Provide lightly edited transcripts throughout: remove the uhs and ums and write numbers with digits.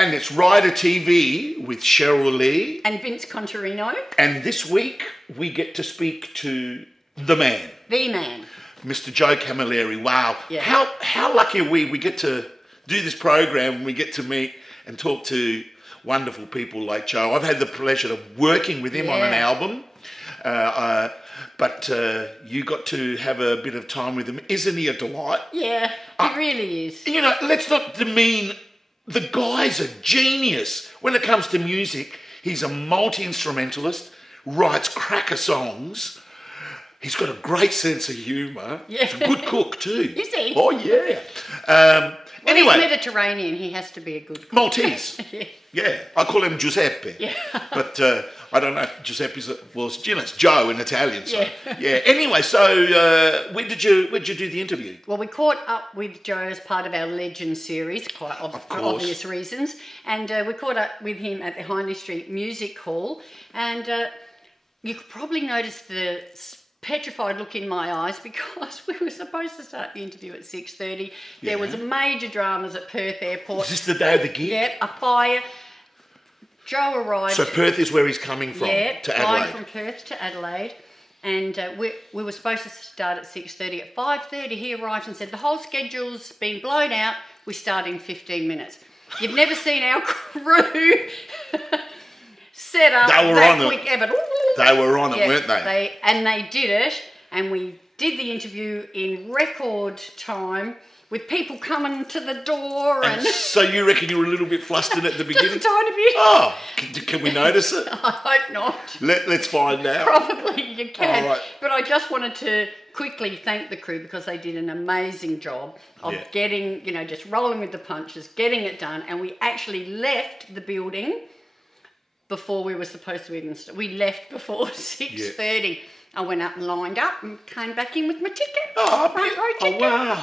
And it's Rider TV with Cheryl Lee. And Vince Contarino. And this week we get to speak to the man. The man. Mr. Joe Camilleri. Wow. Yeah. How lucky are we? We get to do this program and we get to meet and talk to wonderful people like Joe. I've had the pleasure of working with him on an album. But you got to have a bit of time with him. Isn't he a delight? Yeah, he really is. You know, let's not demean, the guy's a genius. When it comes to music, he's a multi-instrumentalist, writes cracker songs. He's got a great sense of humour. Yeah. He's a good cook too. Is he? Oh, yeah. Anyway. He's Mediterranean, he has to be a good cook. Maltese. Yeah. Yeah, I call him Giuseppe. Yeah. But I don't know if Giuseppe's, it's Joe in Italian. So. Yeah. Anyway, so where did you do the interview? Well, we caught up with Joe as part of our Legend series, for obvious reasons. And we caught up with him at the Hindley Street Music Hall. And you could probably notice the petrified look in my eyes because we were supposed to start the interview at 6:30. There was major dramas at Perth Airport. Is this the day of the gig? Yeah, a fire. Joe arrived. So Perth is where he's coming from, to Adelaide. Flying from Perth to Adelaide. And we were supposed to start at 6:30. At 5:30 he arrived and said, the whole schedule's been blown out. We start in 15 minutes. You've never seen our crew set up that quick ever. They were on it, weren't they? They did it, and we did the interview in record time with people coming to the door. And so you reckon you were a little bit flustered at the beginning? Just a tiny bit. Oh, can we notice it? I hope not. Let's find out. Probably you can. All right. But I just wanted to quickly thank the crew because they did an amazing job of getting, just rolling with the punches, getting it done. And we actually left the building before we were supposed to even start. We left before 6:30. I went up and lined up and came back in with my ticket. Oh wow.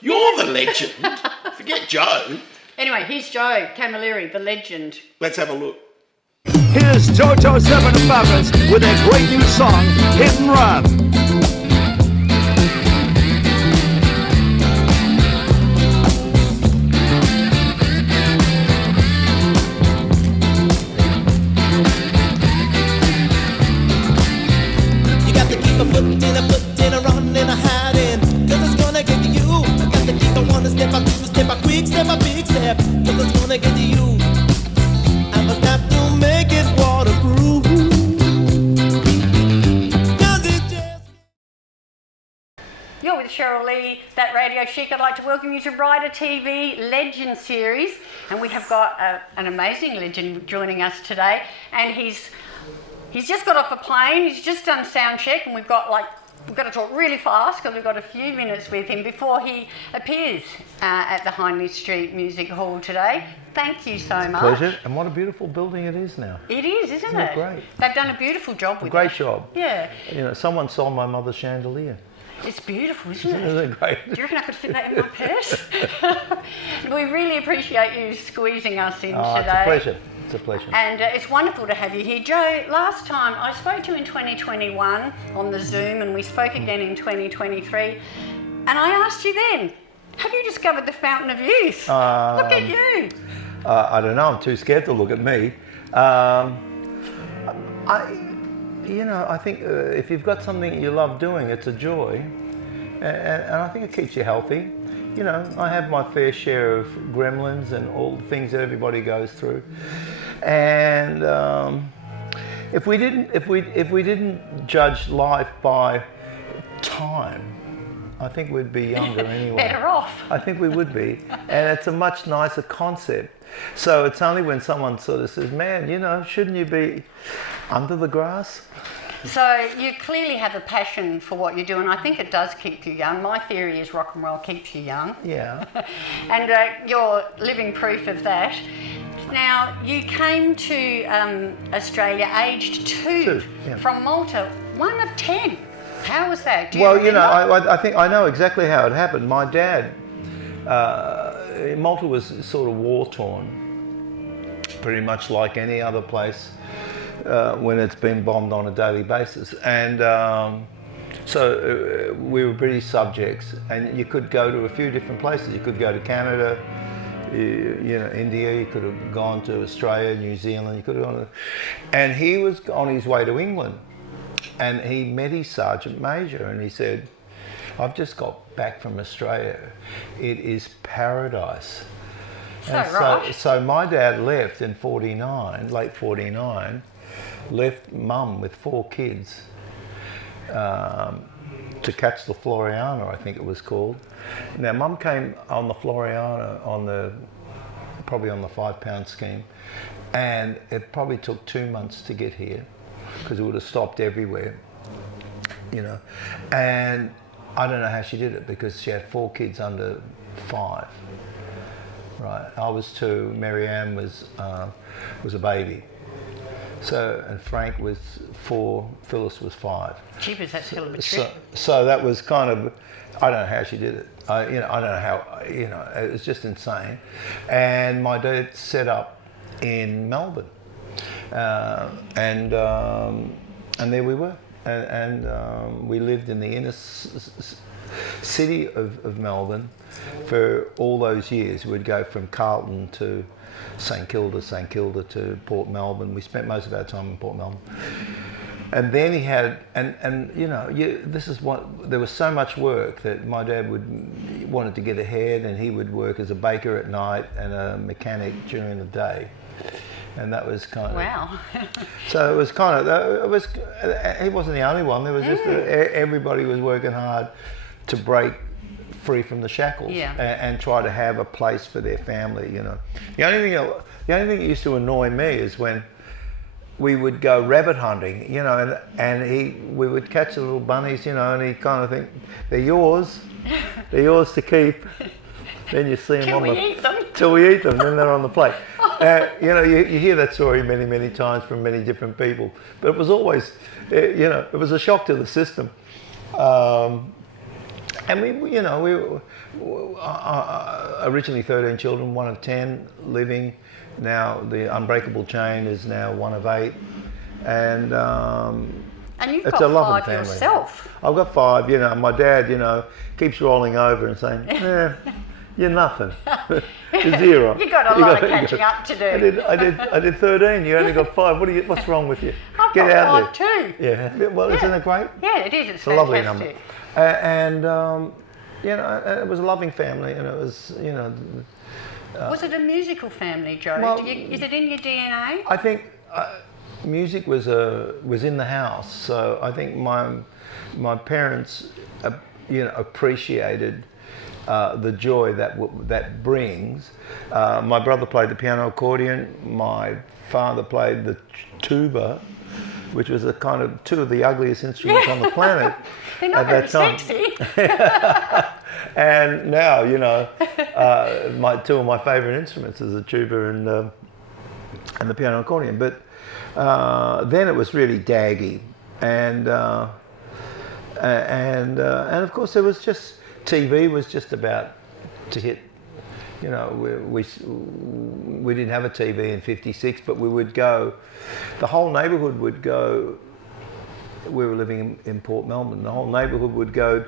You're the legend. Forget Joe. Anyway, here's Joe Camilleri, the legend. Let's have a look. Here's JoJo Seven Feathers with a great new song, Hit and Run. Step a big step, 'cause it's gonna get to you. I must have to make it waterproof. 'Cause it just... You're with Cheryl Lee, That Radio Chic. I'd like to welcome you to Rider TV Legend Series. And we have got an amazing legend joining us today. And he's just got off a plane, he's just done sound check, and we've got to talk really fast because we've got a few minutes with him before he appears at the Hindley Street Music Hall today. Thank you so much. Pleasure. And what a beautiful building it is now. It is, isn't it? Great. They've done a beautiful job with it. Great job. Yeah. Someone sold my mother's chandelier. It's beautiful, isn't it? Isn't it great? Do you reckon I could fit that in my purse? We really appreciate you squeezing us in today. It's a pleasure. It's a pleasure. And it's wonderful to have you here. Joe, last time I spoke to you in 2021 on the Zoom, and we spoke again in 2023, and I asked you then, have you discovered the fountain of youth? Look at you. I don't know, I'm too scared to look at me. I think if you've got something you love doing, it's a joy. And I think it keeps you healthy. I have my fair share of gremlins and all the things that everybody goes through. And if we didn't judge life by time, I think we'd be younger anyway. Better off. I think we would be. And it's a much nicer concept. So it's only when someone sort of says, man, shouldn't you be under the grass? So you clearly have a passion for what you do, and I think it does keep you young. My theory is rock and roll keeps you young. Yeah. And you're living proof of that. Now, you came to Australia aged 2 from Malta, 1 of 10. How was that? I think I know exactly how it happened. My dad, Malta was sort of war-torn, pretty much like any other place when it's been bombed on a daily basis. And so we were British subjects, and you could go to a few different places. You could go to Canada, you know, India, you could have gone to Australia, New Zealand, you could have gone to... And he was on his way to England, and he met his sergeant major, and he said, I've just got back from Australia. It is paradise. So my dad left in 49, late 49, left mum with 4 kids to catch the Floriana, I think it was called. Now mum came on the Floriana probably on the £5 scheme, and it probably took 2 months to get here because it would have stopped everywhere, you know. And I don't know how she did it because she had 4 kids under 5. Right, I was 2. Mary Ann was a baby. So, and Frank was 4. Phyllis was 5. Jeepers, that's hell of a trip. So that was kind of, I don't know how she did it. I don't know how. It was just insane. And my dad set up in Melbourne, and there we were, and we lived in the inner city of Melbourne for all those years. We'd go from Carlton to St Kilda to Port Melbourne. We spent most of our time in Port Melbourne. And then he had, this is what, there was so much work that my dad wanted to get ahead, and he would work as a baker at night and a mechanic during the day. And that was kind of... Wow. So it was kind of, he wasn't the only one. There was just, everybody was working hard to break free from the shackles and try to have a place for their family, you know. The only thing that used to annoy me is when we would go rabbit hunting, you know, and we would catch the little bunnies, you know, and he'd kind of think, they're yours to keep. Then you see them till we eat them, then they're on the plate. You know, you hear that story many, many times from many different people, but it was always, it was a shock to the system. And we originally 13 children, 1 of 10 living. Now the unbreakable chain is now 1 of 8, and you've it's got a loving 5 family. yourself. I've got 5. You know, my dad, you know, keeps rolling over and saying, "You're nothing. You're 0." You got a lot of catching up to do. I did 13. You only got 5. What's wrong with you? I've Get got out 5 there. too. Yeah. Well, isn't it great? Yeah, it is. It's a fantastic. lovely number. And it was a loving family, and it was, you know. Was it a musical family, Joe? Well, is it in your DNA? I think music was in the house. So I think my parents, appreciated the joy that brings. My brother played the piano accordion. My father played the tuba, which was a kind of 2 of the ugliest instruments on the planet. They're not very sexy. And now, you know, 2 of my favourite instruments is the tuba and the piano accordion. But then it was really daggy, and of course there was just TV was just about to hit. You know, we didn't have a TV in '56, but we would go. The whole neighbourhood would go. We were living in Port Melbourne. The whole neighbourhood would go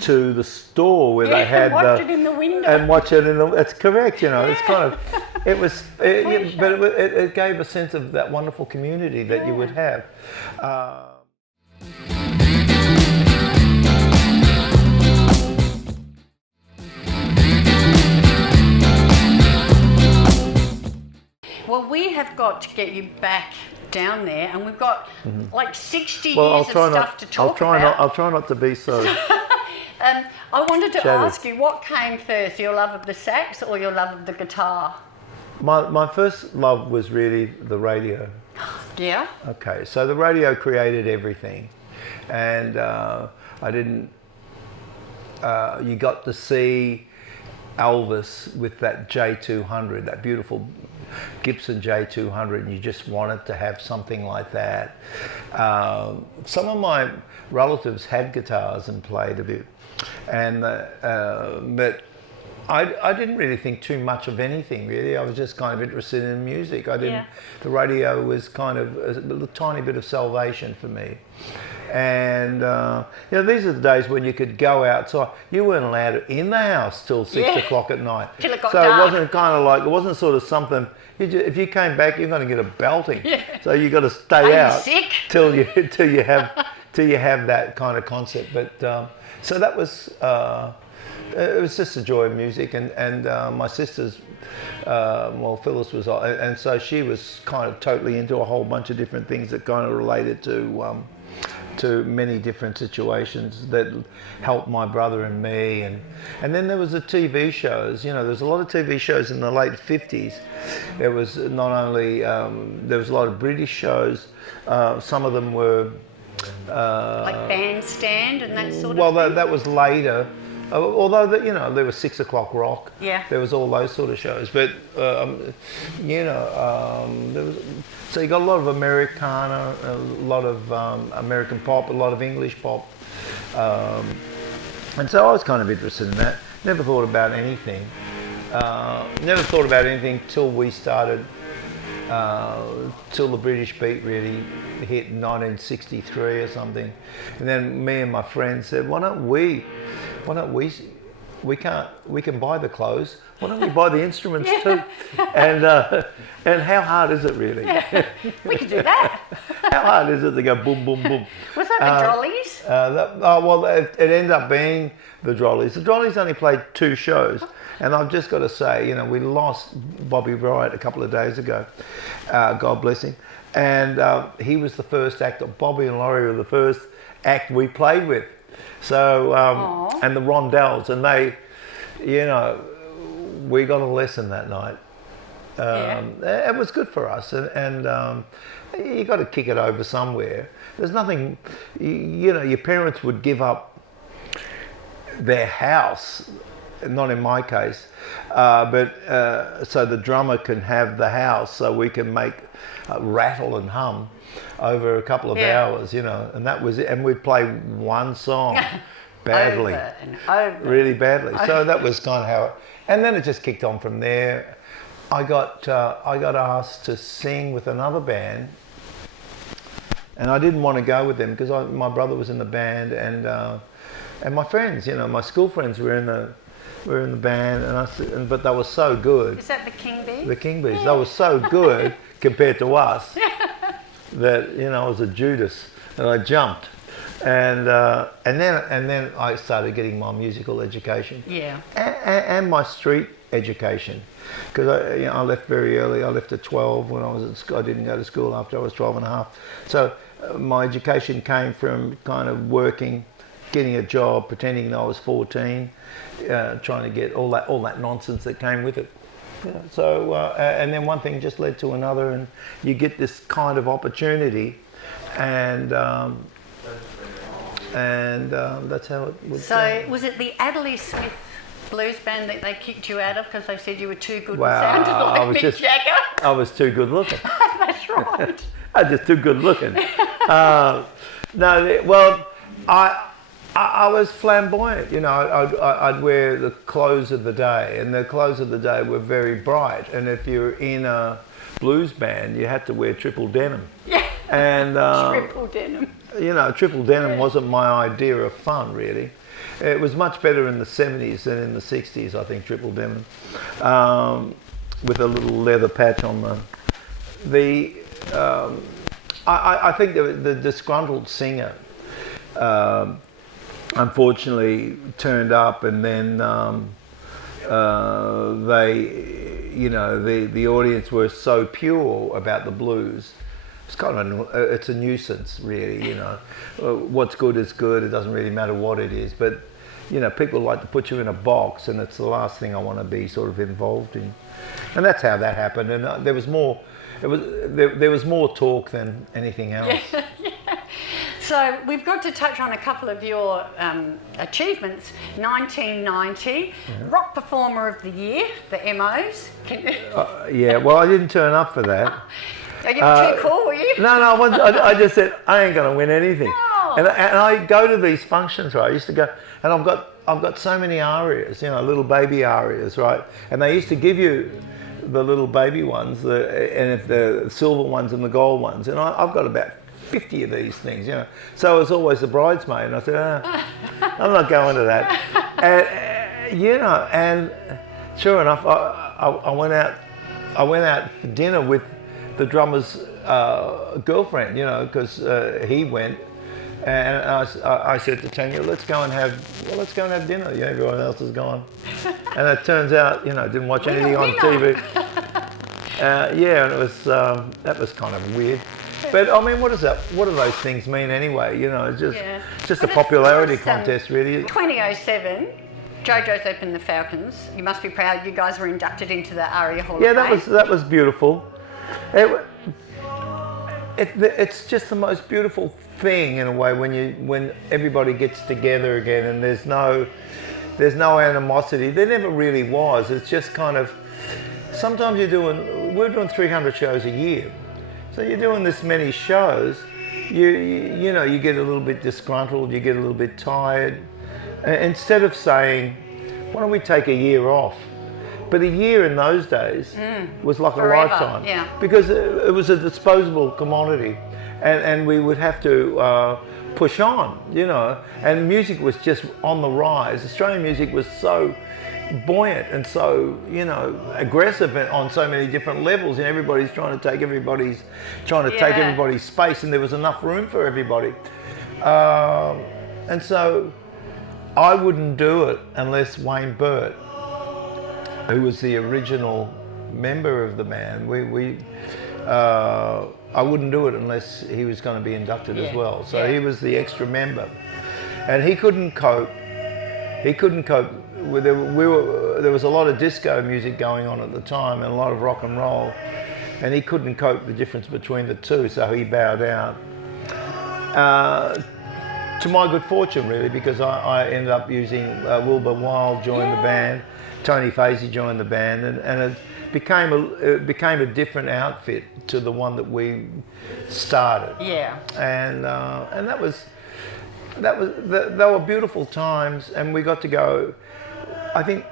to the store where they had watch it in the window and watch it in the. That's correct. You know, it's kind of. It was, but it gave a sense of that wonderful community that you would have. Well, we have got to get you back down there, and we've got like 60 Well, years of stuff to talk about. I'll try not to be so. I wanted to Cheryl. ask you, what came first, your love of the sax or your love of the guitar? My first love was really the radio. Yeah? Okay, so the radio created everything, and you got to see Elvis with that J200, that beautiful Gibson J200, and you just wanted to have something like that. Some of my relatives had guitars and played a bit, and but I didn't really think too much of anything really. I was just kind of interested in music. The radio was kind of a tiny bit of salvation for me. And these are the days when you could go outside. You weren't allowed in the house till 6 o'clock at night. Till it got so dark. It wasn't kind of like, it wasn't sort of something. If you came back, you're going to get a belting. Yeah. So you got to stay Are out you sick? till you have that kind of concept. But so that was. It was just the joy of music, and my sister's, Phyllis was, and so she was kind of totally into a whole bunch of different things that kind of related to many different situations that helped my brother and me, and then there was the TV shows. There was a lot of TV shows in the late 50s. There was not only there was a lot of British shows. Some of them were like Bandstand and that sort of well, thing? that was later. Although there was 6 o'clock rock. Yeah. There was all those sort of shows, but there was. So you got a lot of Americana, a lot of American pop, a lot of English pop, and so I was kind of interested in that. Never thought about anything. Never thought about anything till we started. Till the British beat really hit in 1963 or something, and then me and my friends said, why don't we we can buy the clothes, why don't we buy the instruments too? And how hard is it really? Yeah. We could do that. How hard is it to go boom boom boom? Was that the Drollies? It ended up being the Drollies. The Drollies only played 2 shows. And I've just got to say, we lost Bobby Wright a couple of days ago. God bless him. And he was the first act. Bobby and Laurie were the first act we played with. So, and the Rondells, and they, we got a lesson that night. It was good for us, and you got to kick it over somewhere. There's nothing, your parents would give up their house. Not in my case, but so the drummer can have the house, so we can make rattle and hum over a couple of hours, and that was it. And we'd play one song badly, over and over. Really badly. So that was kind of how, and then it just kicked on from there. I got asked to sing with another band, and I didn't want to go with them because my brother was in the band, and my friends, my school friends were in the band, but they were so good. Is that the King Bees? The King Bees. They were so good compared to us that I was a Judas, and I jumped, and then I started getting my musical education. Yeah. And my street education, because I left very early. I left at 12 when I was at school. I didn't go to school after I was 12 and a half. So my education came from kind of working, getting a job, pretending I was 14. Trying to get all that nonsense that came with it. So and then one thing just led to another, and you get this kind of opportunity, and that's how it was. So was it the Adderley Smith blues band that they kicked you out of because they said you were too good and sounded like Mick Jagger? I was too good looking. That's right. I was just too good looking. I was flamboyant, I'd wear the clothes of the day, and the clothes of the day were very bright. And if you're in a blues band, you had to wear triple denim. Yeah. And triple denim. Triple denim wasn't my idea of fun, really. It was much better in the 70s than in the 60s, I think, triple denim, with a little leather patch on the. I think the disgruntled singer. Unfortunately turned up, and then the audience were so pure about the blues. It's kind of it's a nuisance, really. What's good is good. It doesn't really matter what it is, but people like to put you in a box, and it's the last thing I want to be sort of involved in. And that's how that happened. And there was more. There was more talk than anything else. Yeah. So we've got to touch on a couple of your achievements. 1990, Rock Performer of the Year, the MOs. Yeah, well, I didn't turn up for that. Are you too cool, were you? No, I just said, I ain't going to win anything. No. And I go to these functions, right? I used to go, and I've got so many arias, little baby arias, right? And they used to give you the little baby ones, and if the silver ones and the gold ones, and I've got about 50 of these things, you know. So I was always the bridesmaid, and I said, I'm not going to that. And, you know, and sure enough, I went out for dinner with the drummer's girlfriend, you know, because he went. And I said to Tanya, let's go and have dinner. Yeah, everyone else is gone. And it turns out, you know, I didn't watch anything on TV. Yeah, and it was that was kind of weird. But I mean, what is that? What do those things mean anyway? You know, it's just a popularity contest, really. 2007, JoJo's opened the Falcons. You must be proud. You guys were inducted into the ARIA Hall of Fame. Yeah, that was beautiful. It's just the most beautiful thing in a way when everybody gets together again, and there's no animosity. There never really was. It's just kind of, sometimes we're doing 300 shows a year, so you're doing this many shows, you know, you get a little bit disgruntled, you get a little bit tired. Instead of saying, why don't we take a year off? But a year in those days was like forever, a lifetime, yeah. Because it was a disposable commodity, and we would have to push on, you know. And music was just on the rise. Australian music was so buoyant and so, you know, aggressive on so many different levels, and everybody's trying to take everybody's space, and there was enough room for everybody. And so I wouldn't do it unless Wayne Burt, who was the original member of the band, I wouldn't do it unless he was going to be inducted as well. So he was the extra member, and he couldn't cope. He couldn't cope with there was a lot of disco music going on at the time and a lot of rock and roll, and he couldn't cope the difference between the two, so he bowed out. To my good fortune, really, because I ended up using Wilbur Wilde joined the band. Tony Fazy joined the band, and it became a different outfit to the one that we started. Yeah. And they were beautiful times, and we got to go. I think,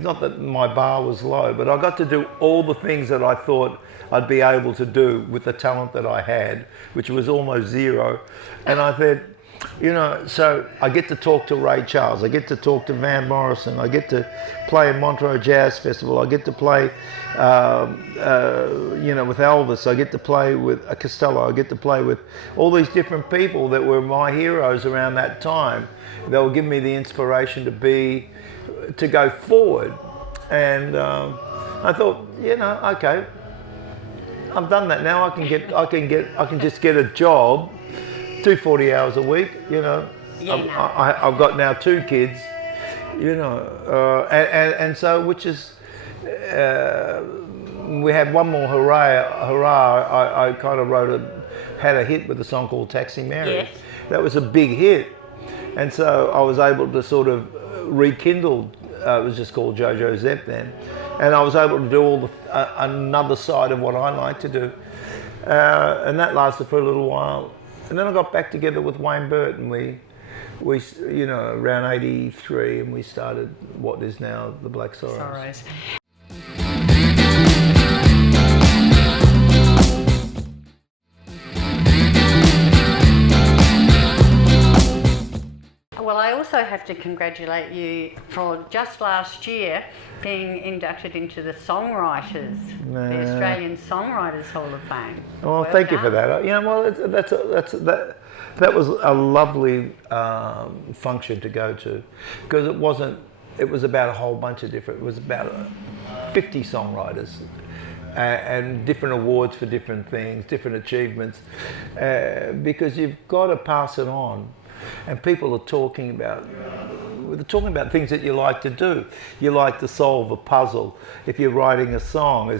not that my bar was low, but I got to do all the things that I thought I'd be able to do with the talent that I had, which was almost zero. And I said, you know, so I get to talk to Ray Charles, I get to talk to Van Morrison, I get to play at Montreux Jazz Festival, I get to play, you know, with Elvis, I get to play with Costello, I get to play with all these different people that were my heroes around that time. They were giving me the inspiration to go forward. And I thought, you know, okay, I've done that now. I can just get a job. Do 40 hours a week, you know. I've got now 2 kids, you know, and so, which is, we had one more hurrah. I kind of had a hit with a song called Taxi Mary. Yes. That was a big hit, and so I was able to sort of rekindle. It was just called JoJo Zepp then, and I was able to do all another side of what I like to do, and that lasted for a little while. And then I got back together with Wayne Burt, and we, you know, around '83, and we started what is now the Black Sorrows. Well, I also have to congratulate you for just last year being inducted into the Songwriters, the Australian Songwriters Hall of Fame. Well, thank you for that. You know, well, that was a lovely function to go to, because it was about a whole bunch of different. It was about 50 songwriters. And different awards for different things, different achievements, because you've got to pass it on. And people are talking about things that you like to do. You like to solve a puzzle. If you're writing a song, you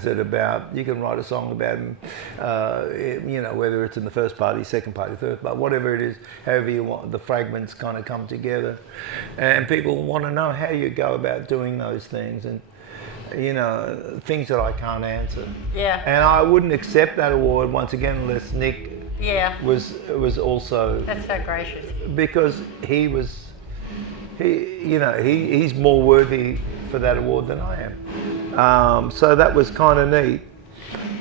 can write a song about, you know, whether it's in the first party, second party, third party, whatever it is, however you want, the fragments kind of come together. And people want to know how you go about doing those things, and, you know, things that I can't answer. Yeah. And I wouldn't accept that award once again unless Nick was also. That's so gracious. Because he's more worthy for that award than I am. So that was kind of neat.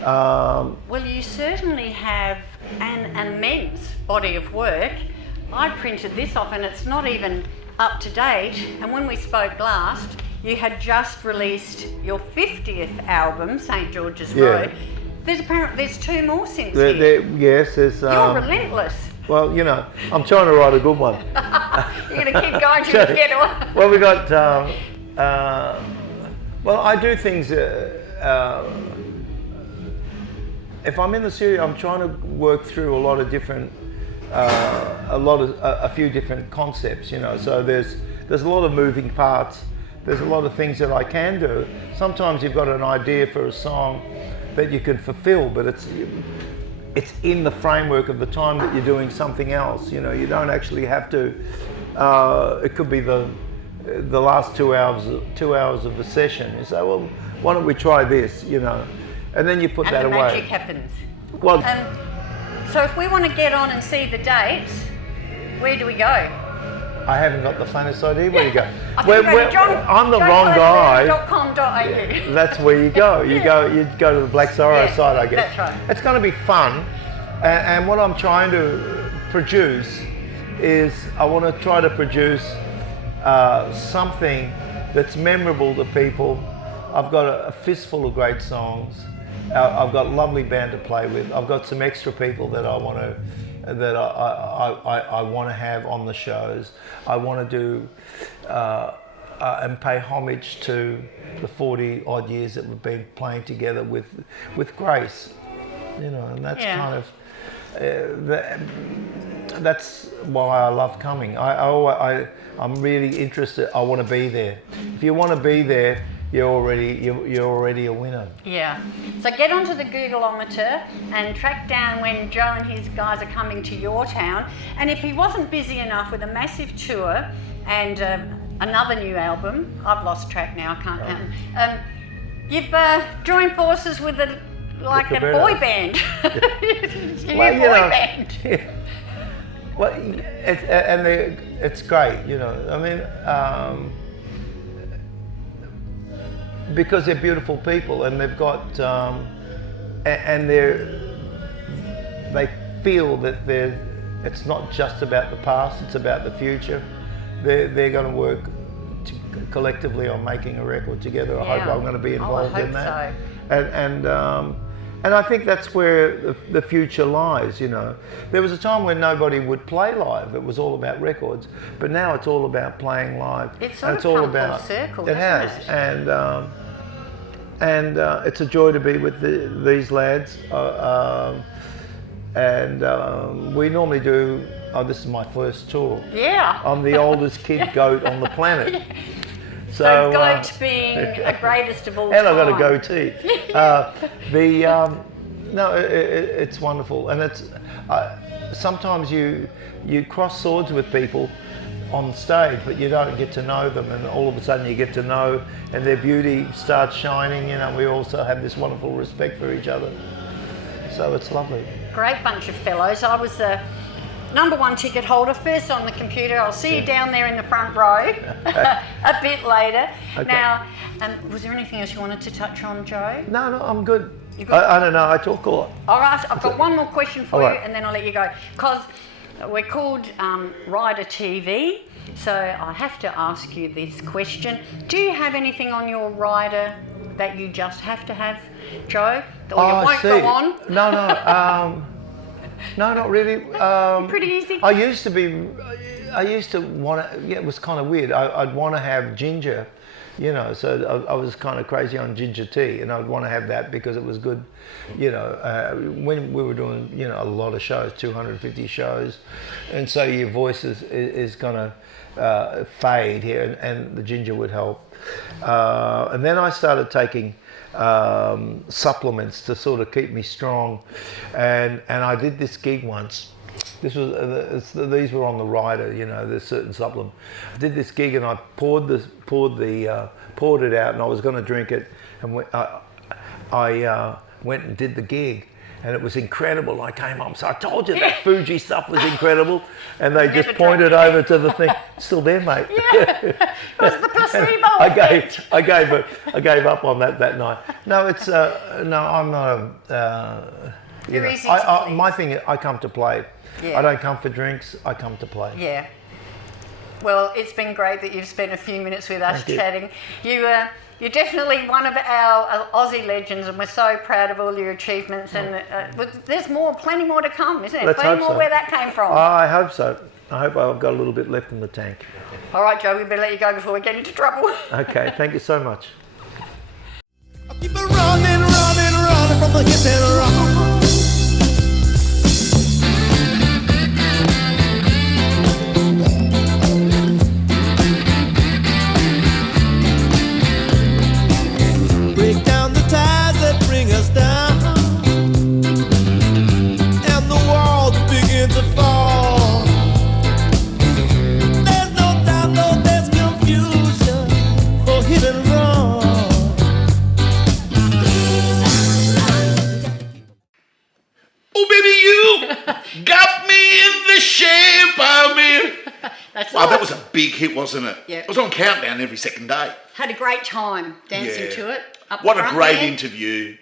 Well, you certainly have an immense body of work. I printed this off and it's not even up to date. And when we spoke last, you had just released your 50th album, St. George's Road. There's 2 more since then. Yes, there's... You're relentless. Well, you know, I'm trying to write a good one. You're going to keep going till you get one. Well, we got... well, I do things... if I'm in the studio, I'm trying to work through a lot of different... a few different concepts, you know. So there's a lot of moving parts. There's a lot of things that I can do. Sometimes you've got an idea for a song that you can fulfill, but it's in the framework of the time that you're doing something else. You know, you don't actually have to. It could be the last 2 hours of the session. You say, well, why don't we try this? You know, and then you put that away. And the magic happens. Well, so if we want to get on and see the dates, where do we go? I haven't got the faintest idea where you go. I'm the wrong guy. .com.au. That's where you go. You go to the Black Sorrow side, I guess. That's right. It's going to be fun, and what I'm trying to produce is I want to try to produce something that's memorable to people. I've got a fistful of great songs. I've got a lovely band to play with. I've got some extra people that I want to have on the shows. I want to do and pay homage to the 40 odd years that we've been playing together with Grace, you know, and that's kind of that's why I love coming. I'm really interested. I want to be there. If you want to be there, you're already a winner. Yeah. So get onto the Googleometer and track down when Joe and his guys are coming to your town. And if he wasn't busy enough with a massive tour and another new album, I've lost track now, I can't count. You've joined forces with a boy band. Band. Yeah. Well, it's great, you know. I mean. Because they're beautiful people and they've got and they feel that it's not just about the past, it's about the future. They're going to work collectively on making a record together. I hope I'm going to be involved in that. So. And I think that's where the future lies, you know. There was a time when nobody would play live. It was all about records. But now it's all about playing live. It's all about full circle, it has. And it's a joy to be with these lads. We normally do, this is my first tour. Yeah. I'm the oldest kid goat on the planet. So goat being the greatest of all time. And I've got a goatee. It's wonderful, and it's sometimes you cross swords with people on stage, but you don't get to know them, and all of a sudden you get to know, and their beauty starts shining. You know, we also have this wonderful respect for each other, so it's lovely. Great bunch of fellows. I was the #1 ticket holder, first on the computer. I'll see you down there in the front row a bit later. Okay. Now, was there anything else you wanted to touch on, Joe? No, I'm good. You good? I don't know, I talk a lot. All right, I've got one more question for All you right. and then I'll let you go. Because we're called Rider TV, so I have to ask you this question. Do you have anything on your rider that you just have to have, Joe? Or you won't go on? No, not really. Pretty easy. I used to want to, it was kind of weird. I'd want to have ginger, you know, so I was kind of crazy on ginger tea, and I'd want to have that because it was good, you know, when we were doing, you know, a lot of shows, 250 shows, and so your voice is going to fade here, and the ginger would help. And then I started taking supplements to sort of keep me strong, and I did this gig once. This was these were on the rider, you know. There's certain supplement. I did this gig and I poured it out, and I was going to drink it, and I went and did the gig, and it was incredible. I came home, so I told you that Fuji stuff was incredible, and they just pointed over to the thing. Still there, mate. Yeah, it was the placebo effect. I gave up on that night. No, it's no, I'm not You're easy to please. My thing, I come to play. Yeah. I don't come for drinks. I come to play. Yeah. Well, it's been great that you've spent a few minutes with us chatting. You're definitely one of our Aussie legends, and we're so proud of all your achievements. And there's plenty more to come, isn't there? Let's Plenty hope more so. where that came from. I hope so. I hope I've got a little bit left in the tank. All right, Joe, we better let you go before we get into trouble. Okay, thank you so much. People running, running, running from the hit and run. Break down the ties that bring us down, and the walls begin to fall. There's no doubt, no, there's confusion for hit and run. Oh, baby, you got me in the shape I'm in. That's Wow, that was a big hit, wasn't it? Yeah. It was on Countdown every second day. Had a great time dancing to it. Up What the a front great there. interview.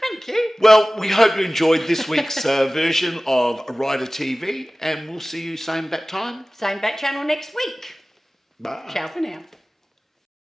Thank you. Well, we hope you enjoyed this week's version of Rider TV, and we'll see you same bat time. Same bat channel next week. Bye. Ciao for now.